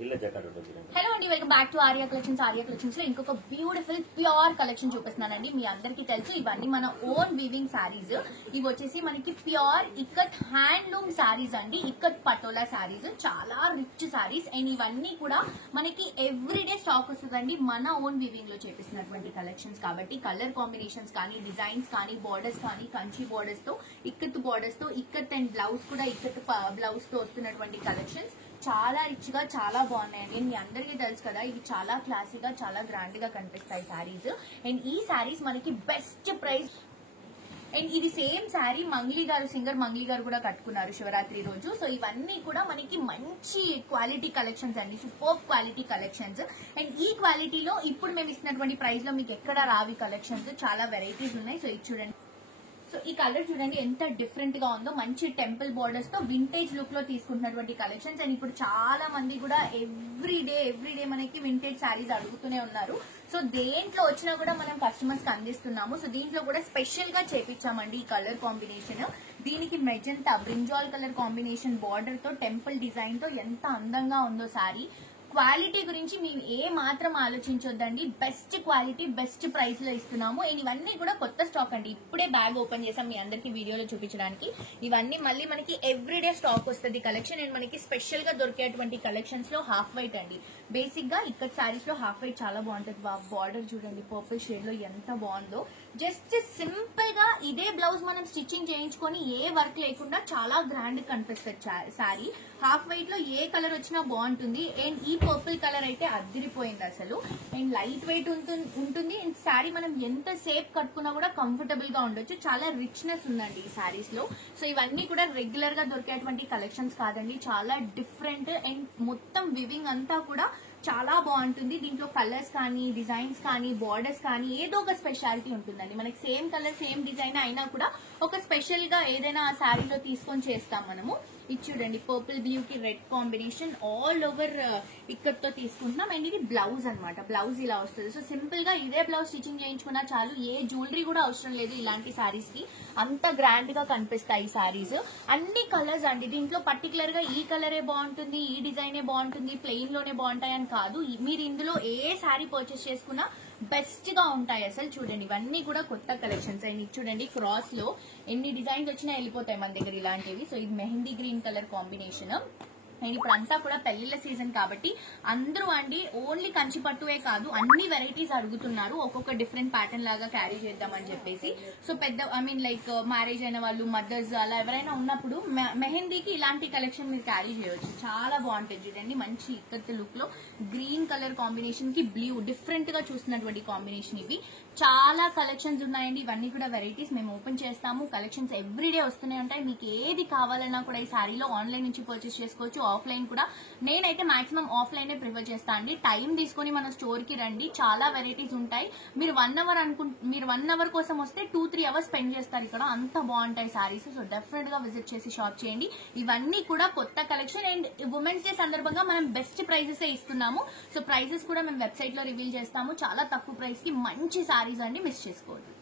Hello అండి, welcome back to Arya collections. Arya collections లో ఇంకొక బ్యూటిఫుల్ ప్యూర్ కలెక్షన్ చూపిస్తున్నానండి. మీ అందరికీ తెలుసు ఇవన్నీ మన ఓన్ వీవింగ్ శారీస్. ఇవి వచ్చేసి మనకి ప్యూర్ ఇక్కత్ హ్యాండ్లూమ్ శారీస్ అండి, ఇక్కత్ పటోలా శారీస్. చాలా రిచ్ శారీస్ అండ్ ఇవన్నీ కూడా మనకి ఎవ్రీడే స్టాక్ వస్తుందండి. మన ఓన్ వీవింగ్ లో చేపిస్తున్నటువంటి కలెక్షన్స్ కాబట్టి కలర్ కాంబినేషన్స్ కానీ, డిజైన్స్ కానీ, బోర్డర్స్ కానీ, కంచి బోర్డర్స్ తో, ఇక్కత్ బోర్డర్స్ తో, ఇక్కత్ అండ్ బ్లౌజ్ కూడా ఇక్కత్ బ్లౌజ్ తో వస్తున్నటువంటి కలెక్షన్స్ చాలా రిచ్ గా చాలా బాగున్నాయండి. మీ అందరికీ తెలుసు కదా, ఇవి చాలా క్లాసీగా చాలా గ్రాండ్ గా కనిపిస్తాయి శారీస్. అండ్ ఈ శారీస్ మనకి బెస్ట్ ప్రైస్. అండ్ ఇది సేమ్ శారీ మంగ్లీ గారు, సింగర్ మంగ్లీ గారు కూడా కట్టుకున్నారు శివరాత్రి రోజు. సో ఇవన్నీ కూడా మనకి మంచి క్వాలిటీ కలెక్షన్స్ అండి, సూపర్ క్వాలిటీ కలెక్షన్స్. అండ్ ఈ క్వాలిటీలో ఇప్పుడు మేము ఇస్తున్నటువంటి ప్రైస్ లో మీకు ఎక్కడ రావి కలెక్షన్స్, చాలా వెరైటీస్ ఉన్నాయి. సో ఇది చూడండి. సో ఈ కలర్ చూడండి ఎంత డిఫరెంట్ గా ఉందో, మంచి టెంపుల్ బోర్డర్స్ తో వింటేజ్ లుక్ లో తీసుకుంటున్నటువంటి కలెక్షన్స్. అండ్ ఇప్పుడు చాలా మంది కూడా ఎవ్రీడే మనకి వింటేజ్ శారీస్ అడుగుతూనే ఉన్నారు. సో దేంట్లో వచ్చినా కూడా మనం కస్టమర్స్ కి అందిస్తున్నాము. సో దీంట్లో కూడా స్పెషల్ గా చేపించామండి ఈ కలర్ కాంబినేషన్. దీనికి magenta brinjal colour combination border తో టెంపుల్ డిజైన్ తో ఎంత అందంగా ఉందో శారీ. క్వాలిటీ గురించి మేము ఏ మాత్రం ఆలోచించొద్దండి, బెస్ట్ క్వాలిటీ బెస్ట్ ప్రైస్ లో ఇస్తున్నాము. అండ్ ఇవన్నీ కూడా కొత్త స్టాక్ అండి, ఇప్పుడే బ్యాగ్ ఓపెన్ చేసాం మీ అందరికి వీడియోలో చూపించడానికి. ఇవన్నీ మళ్ళీ మనకి ఎవ్రీడే స్టాక్ వస్తుంది కలెక్షన్. అండ్ మనకి స్పెషల్ గా దొరికేటువంటి కలెక్షన్స్ లో హాఫ్ వైట్ అండి. బేసిక్ గా ఇక్కడ శారీస్ లో హాఫ్ వైట్ చాలా బాగుంటుంది. బార్డర్ చూడండి పర్పుల్ షేడ్ లో ఎంత బాగుందో. జస్ట్ సింపుల్ గా ఇదే బ్లౌజ్ మనం స్టిచ్చింగ్ చేయించుకొని ఏ వర్క్ లేకుండా చాలా గ్రాండ్ కనిపిస్తుంది శారీ. హాఫ్ వైట్ లో ఏ కలర్ వచ్చినా బాగుంటుంది. అండ్ ఈ పర్పుల్ కలర్ అయితే అదిరిపోయింది అసలు. అండ్ లైట్ వెయిట్ ఉంటుంది. అండ్ శారీ మనం ఎంత సేపు కట్టుకున్నా కూడా కంఫర్టబుల్ గా ఉండొచ్చు. చాలా రిచ్నెస్ ఉందండి ఈ శారీస్ లో. సో ఇవన్నీ కూడా రెగ్యులర్ గా దొరికేటువంటి కలెక్షన్స్ కాదండి, చాలా డిఫరెంట్. అండ్ మొత్తం వివింగ్ అంతా కూడా చాలా బాగుంటుంది. దీంట్లో కలర్స్ కానీ, డిజైన్స్ కానీ, బార్డర్స్ కానీ ఏదో ఒక స్పెషాలిటీ ఉంటుందండి. మనకి సేమ్ కలర్ సేమ్ డిజైన్ అయినా కూడా ఒక స్పెషల్ గా ఏదైనా ఆ శారీలో తీసుకొని చేస్తాం మనము. ఇది చూడండి పర్పుల్ బ్లూ కి రెడ్ కాంబినేషన్ ఆల్ ఓవర్ ఇక్కడతో తీసుకుంటున్నాం. అండ్ ఇది బ్లౌజ్ అనమాట, బ్లౌజ్ ఇలా వస్తుంది. సో సింపుల్ గా ఇదే బ్లౌజ్ స్టిచ్చింగ్ చేయించుకున్నా చాలు, ఏ జ్యువెలరీ కూడా అవసరం లేదు ఇలాంటి శారీస్ కి. అంత గ్రాండ్ గా కనిపిస్తాయి ఈ శారీస్. అన్ని కలర్స్ అండి, దీంట్లో పర్టికులర్ గా ఈ కలరే బాగుంటుంది, ఈ డిజైనే బాగుంటుంది, ప్లెయిన్ లోనే బాగుంటాయి అని కాదు. మీరు ఇందులో ఏ శారీ పర్చేస్ చేసుకున్నా బెస్ట్ గా ఉంటాయి అసలు. చూడండి ఇవన్నీ కూడా కొత్త కలెక్షన్స్. అండ్ ఇది చూడండి క్రాస్ లో ఎన్ని డిజైన్స్ వచ్చినా వెళ్ళిపోతాయి మన దగ్గర ఇలాంటివి. సో ఇది mehndi green colour combination. And ఇప్పుడు అంతా కూడా పెళ్లిళ్ళ సీజన్ కాబట్టి అందరూ అండి ఓన్లీ కంచి పట్టువే కాదు అన్ని వెరైటీస్ అడుగుతున్నారు. ఒక్కొక్క డిఫరెంట్ ప్యాటర్న్ లాగా క్యారీ చేద్దామని చెప్పేసి. సో పెద్ద లైక్ మ్యారేజ్ అయిన వాళ్ళు, మదర్స్ అలా ఎవరైనా ఉన్నప్పుడు మెహందీకి ఇలాంటి కలెక్షన్ మీరు క్యారీ చేయవచ్చు. చాలా బాగుంటుంది చూడండి, మంచి ఇక్కత్ లుక్ లో గ్రీన్ కలర్ కాంబినేషన్ కి బ్లూ డిఫరెంట్ గా చూస్తున్నటువంటి కాంబినేషన్. ఇవి చాలా కలెక్షన్స్ ఉన్నాయండి. ఇవన్నీ కూడా వెరైటీస్ మేము ఓపెన్ చేస్తాము. కలెక్షన్స్ ఎవ్రీడే వస్తూనే ఉంటాయి. మీకు ఏది కావాలన్నా కూడా ఈ శారీలో ఆన్లైన్ నుంచి పర్చేస్ చేసుకోవచ్చు, ఆఫ్లైన్ కూడా. నేనైతే మాక్సిమం ఆఫ్లైన్ ప్రిఫర్ చేస్తాను అండి. టైం తీసుకుని మన స్టోర్ కి రండి, చాలా వెరైటీస్ ఉంటాయి. మీరు 1 అవర్ కోసం వస్తే 2-3 అవర్స్ స్పెండ్ చేస్తారు ఇక్కడ, అంత బాగుంటాయి శారీస్. సో డెఫినెట్ గా విజిట్ చేసి షాప్ చేయండి. ఇవన్నీ కూడా కొత్త కలెక్షన్. అండ్ ఉమెన్స్ డే సందర్భంగా మనం బెస్ట్ ప్రైజెస్ ఇస్తున్నాము. సో ప్రైజెస్ కూడా మేము వెబ్సైట్ లో రివీల్ చేస్తాము. చాలా తక్కువ ప్రైస్ కి మంచి శారీస్ అండి, మిస్ చేసుకోవద్దు.